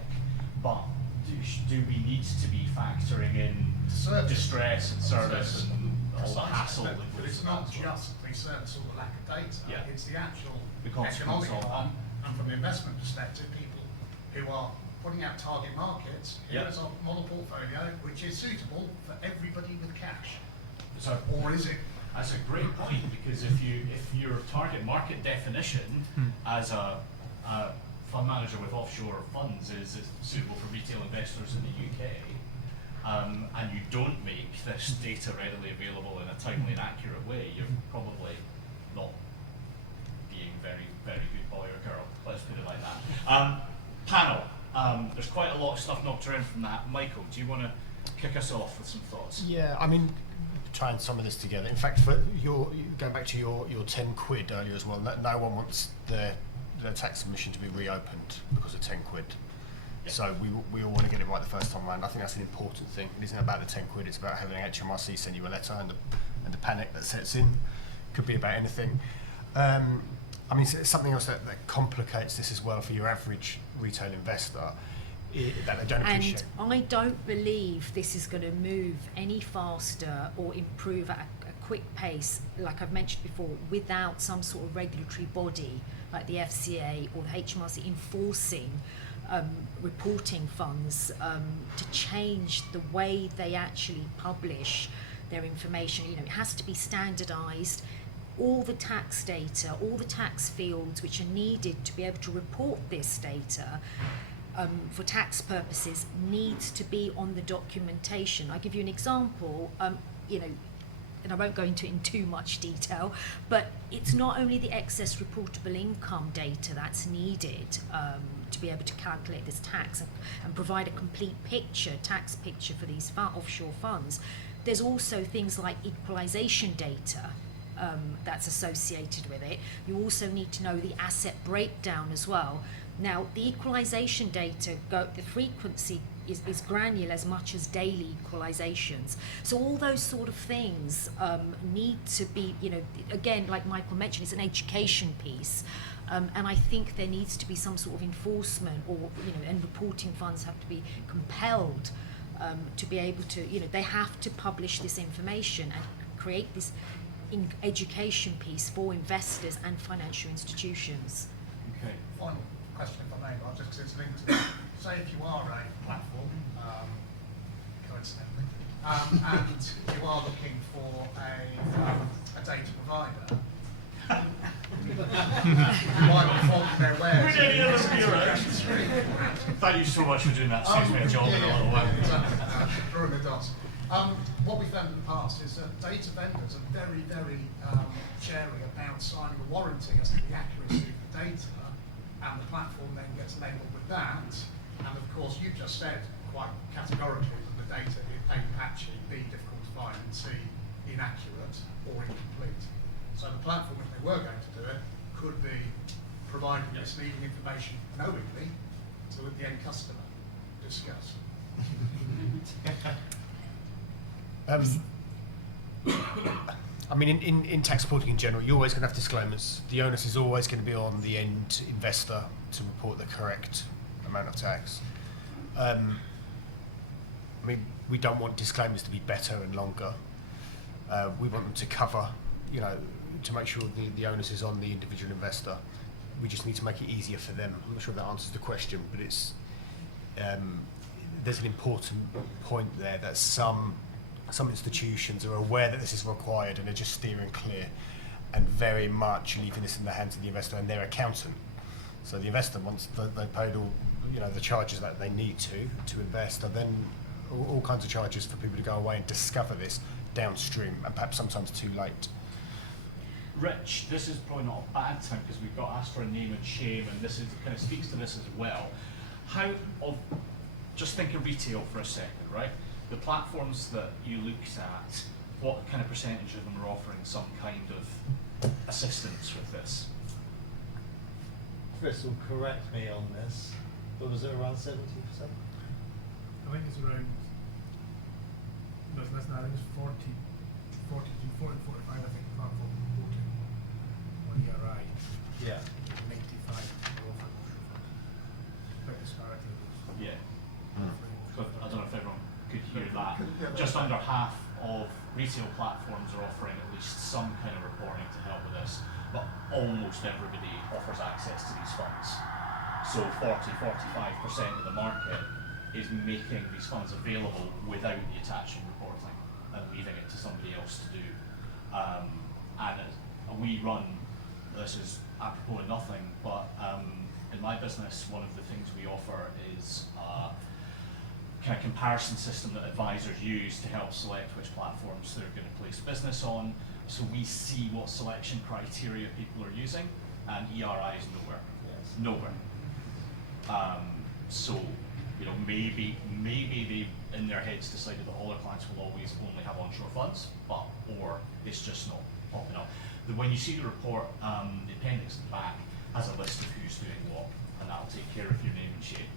but do we need to be factoring in distress and service and all the hassle that But goes it's with not that as well? just the service or the lack of data, Yeah. it's the actual The consequence economic of harm. And from the investment perspective, people who are putting out target markets, here Yeah. is our model portfolio, which is suitable for everybody with cash. So, Or is it? that's a great point, because if your target market definition as a fund manager with offshore funds is suitable for retail investors in the UK, and you don't make this data readily available in a timely and accurate way, you're probably not being very, very good boy or girl. Let's put it like that. Panel. There's quite a lot of stuff knocked around from that. Michael, do you want to kick us off with some thoughts? Yeah, I mean, trying some of this together. In fact, for going back to your 10 quid earlier as well, no one wants their tax submission to be reopened because of 10 quid. Yeah. So we all want to get it right the first time around. I think that's an important thing. It isn't about the 10 quid, it's about having HMRC send you a letter and the panic that sets in. Could be about anything. I mean, something else that complicates this as well for your average retail investor that they don't appreciate. And I don't believe this is going to move any faster or improve at a quick pace, like I've mentioned before, without some sort of regulatory body like the FCA or the HMRC enforcing reporting funds to change the way they actually publish their information. You know, it has to be standardised. All the tax data, all the tax fields which are needed to be able to report this data for tax purposes needs to be on the documentation. I'll give you an example, you know, and I won't go into it in too much detail, but it's not only the excess reportable income data that's needed to be able to calculate this tax and provide a complete picture, tax picture for these offshore funds. There's also things like equalisation data that's associated with it. You also need to know the asset breakdown as well. Now, the equalisation data, the frequency is granular as much as daily equalisations. So all those sort of things need to be, you know, again, like Michael mentioned, it's an education piece. And I think there needs to be some sort of enforcement, or, you know, and reporting funds have to be compelled to be able to, you know, they have to publish this information and create this education piece for investors and financial institutions. Okay. Final question, if I may, Mark, just because it's linked to, say if you are a platform, coincidentally, and you are looking for a data provider, why would fault their wares? Would any of them be around? Thank you so much for doing that. Saves me a job in a little while. Exactly. Drawing the dots. What we found in the past is that data vendors are very, very chary about signing a warranty as to the accuracy of the data, and the platform then gets labelled with that. And of course, you've just said quite categorically that the data is A, patchy, B, difficult to find, and C, inaccurate or incomplete. So the platform, if they were going to do it, could be providing misleading information knowingly to the end customer. Discuss. I mean, in tax reporting in general, you're always going to have disclaimers. The onus is always going to be on the end investor to report the correct amount of tax. I mean, we don't want disclaimers to be better and longer. We want them to cover, you know, to make sure the onus is on the individual investor. We just need to make it easier for them. I'm not sure that answers the question, but it's there's an important point there that some institutions are aware that this is required and are just steering clear and very much leaving this in the hands of the investor and their accountant. So the investor, once they paid all, you know, the charges that they need to invest, and then all kinds of charges for people to go away and discover this downstream, and perhaps sometimes too late. Rich, this is probably not a bad time because we've got asked for a name and shame, and this is kind of speaks to this as well. Just think of retail for a second, right? The platforms that you looked at, what kind of percentage of them are offering some kind of assistance with this? Chris will correct me on this, but was it around 70%? I think it's around, no, it's less than that, I think it's 40 to 40, 45, I think, platform reporting on ERI. Yeah. 95 are offering mutual funds. Quite disparity. Yeah. So I don't know if everyone could hear that. Just under half of retail platforms are offering at least some kind of reporting to help with this, but almost everybody offers access to these funds. So 40–45% of the market is making these funds available without the attaching reporting and leaving it to somebody else to do. And we run, this is apropos of nothing, but in my business, one of the things we offer is kind of comparison system that advisors use to help select which platforms they're going to place business on. So we see what selection criteria people are using, and ERI is nowhere. Yes. Nowhere. So, you know, maybe they in their heads decided that all their clients will always only have onshore funds, or it's just not popping up. When you see the report, the appendix at the back has a list of who's doing what, and that'll take care of your name and shame.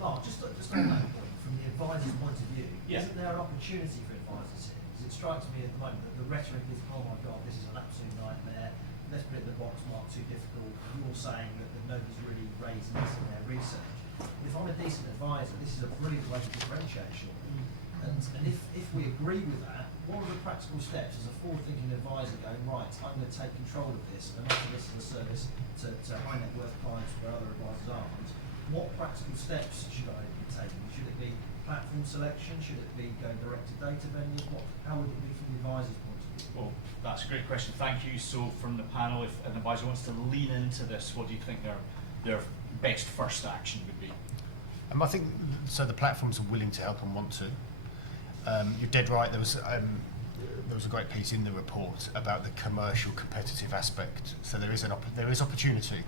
Mark, just on that point, from the advisor's point of view, Yeah. isn't there an opportunity for advisors here? Because it strikes me at the moment that the rhetoric is, oh my God, this is an absolute nightmare, let's put it in the box mark, too difficult. You're saying that nobody's really raising this in their research. If I'm a decent advisor, this is a brilliant way to differentiate, surely. And if we agree with that, what are the practical steps as a forward-thinking advisor going, right, I'm going to take control of this and offer this as a service to high net worth clients where other advisors aren't? What practical steps should I be taking? Should it be platform selection? Should it be going direct to data venues? How would it be from the advisor's point of view? Well, that's a great question. Thank you. So from the panel, if an advisor wants to lean into this, what do you think their best first action would be? I think so. The platforms are willing to help and want to. You're dead right. There was a great piece in the report about the commercial competitive aspect. So there is opportunity.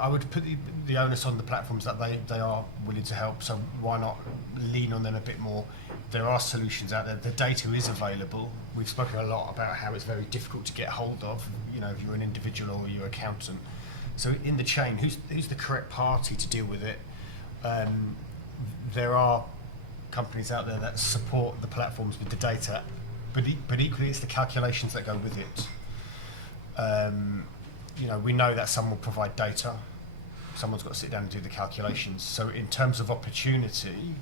I would put the onus on the platforms that they are willing to help. So why not lean on them a bit more? There are solutions out there. The data is available. We've spoken a lot about how it's very difficult to get hold of. You know, if you're an individual or you're an accountant. So in the chain, who's the correct party to deal with it? There are companies out there that support the platforms with the data, but equally it's the calculations that go with it. You know, we know that someone will provide data. Someone's got to sit down and do the calculations. So in terms of opportunity,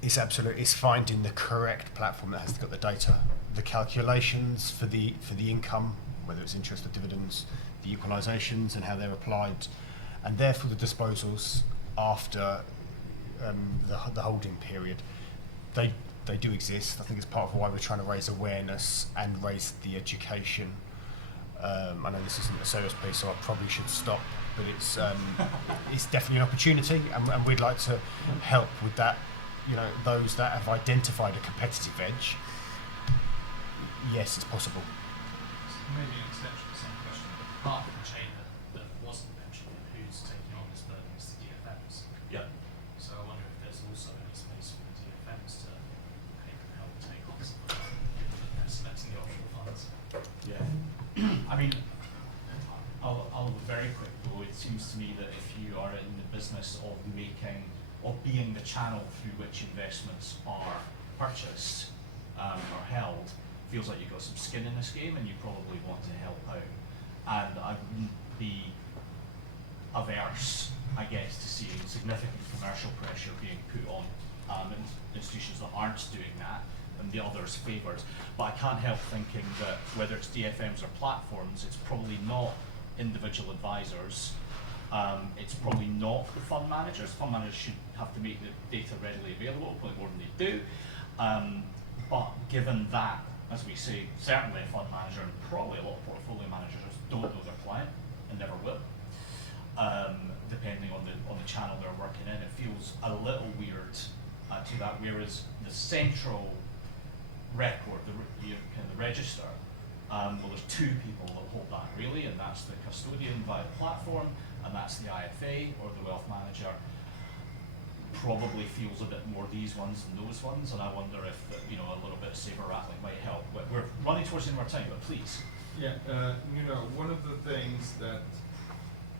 It's finding the correct platform that has got the data, the calculations for the income, whether it's interest or dividends, the equalisations and how they're applied, and therefore the disposals after the holding period. They do exist. I think it's part of why we're trying to raise awareness and raise the education. I know this isn't a sales piece, so I probably should stop. But it's definitely an opportunity, and we'd like to help with that. You know, those that have identified a competitive edge. Yes, it's possible. Maybe an extension of the same question, but part of the chain that wasn't mentioned, who's taking on this burden is the DFMs. Yeah. So I wonder if there's also any space for the DFMs to help take on some of that, given that they're selecting the offshore funds. Yeah. I mean, I'll be very quick though. It seems to me that if you are in the business of being the channel through which investments are purchased or held, feels like you've got some skin in this game and you probably want to help out. And I wouldn't be averse, I guess, to seeing significant commercial pressure being put on institutions that aren't doing that and the others favoured. But I can't help thinking that whether it's DFMs or platforms, it's probably not individual advisors. It's probably not the fund managers. Fund managers should have to make the data readily available, probably more than they do. But given that, as we say, certainly a fund manager and probably a lot of portfolio managers don't know their client and never will, depending on the channel they're working in. It feels a little weird to that. Whereas the central record, the register, well, there's two people that hold that really, and that's the custodian via the platform, and that's the IFA or the wealth manager. Probably feels a bit more these ones than those ones, and I wonder if a little bit of saber rattling might help. But we're running towards the end of our time, but please. Yeah, one of the things that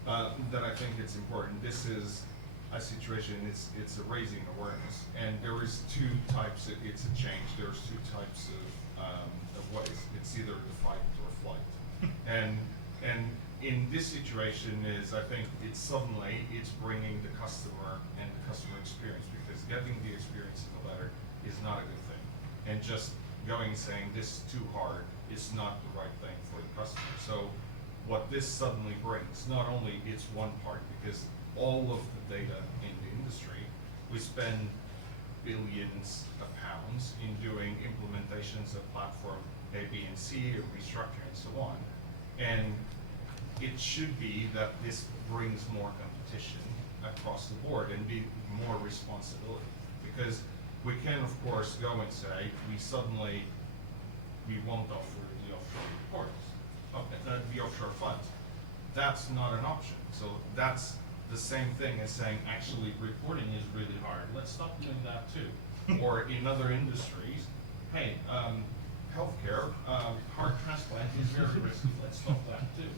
I think it's important. This is a situation. It's a raising awareness, and there is two types. It's a change. There's two types of ways. It's either the fight or flight, and in this situation I think it's bringing the customer and the customer experience, because getting the experience in the letter is not a good thing, and just going and saying this is too hard is not the right thing for the customer. So what this suddenly brings, not only it's one part, because all of the data in the industry, we spend billions of pounds in doing implementations of platform A, B, and C, or restructuring and so on. And it should be that this brings more competition across the board and be more responsibility. Because we can, of course, go and say, we won't offer the offshore reports, the offshore funds. That's not an option. So that's the same thing as saying, actually, reporting is really hard. Let's stop doing that too. Or in other industries, hey, healthcare, heart transplant is very risky. Let's stop that too.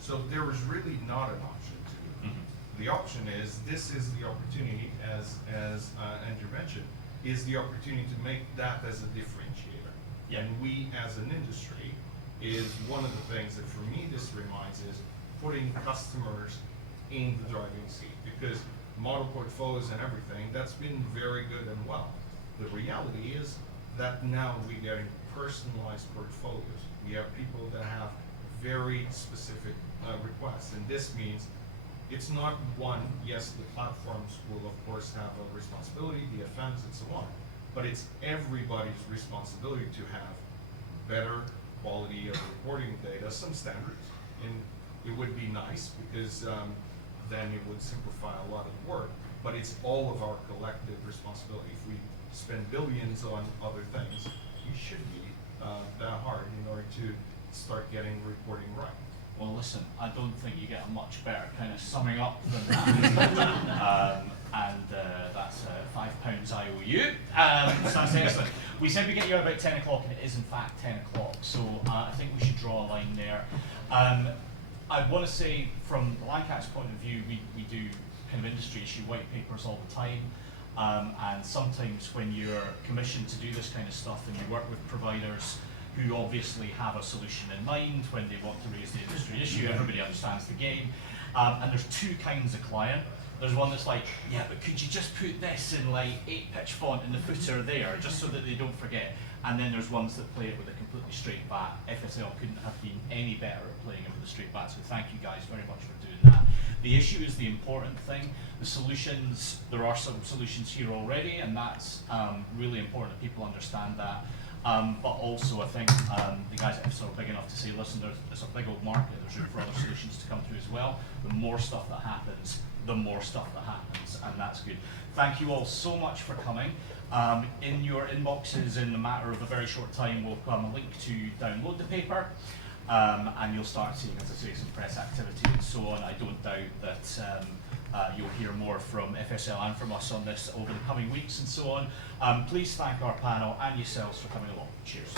So there is really not an option to do that. The option is, this is the opportunity, as Andrew mentioned, is the opportunity to make that as a differentiator. Yeah. And we as an industry is one of the things that for me this reminds is putting customers in the driving seat, because model portfolios and everything, that's been very good and well. The reality is that now we're getting personalized portfolios. We have people that have very specific requests, and this means it's not one. Yes, the platforms will of course have a responsibility, the FMs and so on, but it's everybody's responsibility to have better quality of reporting data, some standards, and it would be nice because then it would simplify a lot of the work, but it's all of our collective responsibility. If we spend billions on other things, it should be that hard in order to start getting reporting right. Well, listen, I don't think you get a much better kind of summing up than that. That's £5 I owe you. So that's excellent. We said we get you about 10 o'clock, and it is in fact 10 o'clock. So I think we should draw a line there. I want to say, from the Lancash's point of view, we do kind of industry issue white papers all the time. And sometimes when you're commissioned to do this kind of stuff and you work with providers who obviously have a solution in mind when they want to raise the industry issue, everybody understands the game. And there's two kinds of client. There's one that's like, yeah, but could you just put this in like 8-pitch font in the footer there, just so that they don't forget? And then there's ones that play it with a completely straight bat. FSL couldn't have been any better at playing it with a straight bat, so thank you guys very much for doing that. The issue is the important thing. The solutions, there are some solutions here already, and that's really important that people understand that. But also I think the guys at FSL are big enough to say, listen, there's a big old market, there's room for other solutions to come through as well. The more stuff that happens, the more stuff that happens, and that's good. Thank you all so much for coming. In your inboxes, in a matter of a very short time, will come a link to download the paper, and you'll start seeing, as I say, some press activity and so on. I don't doubt that you'll hear more from FSL and from us on this over the coming weeks and so on. Please thank our panel and yourselves for coming along. Cheers.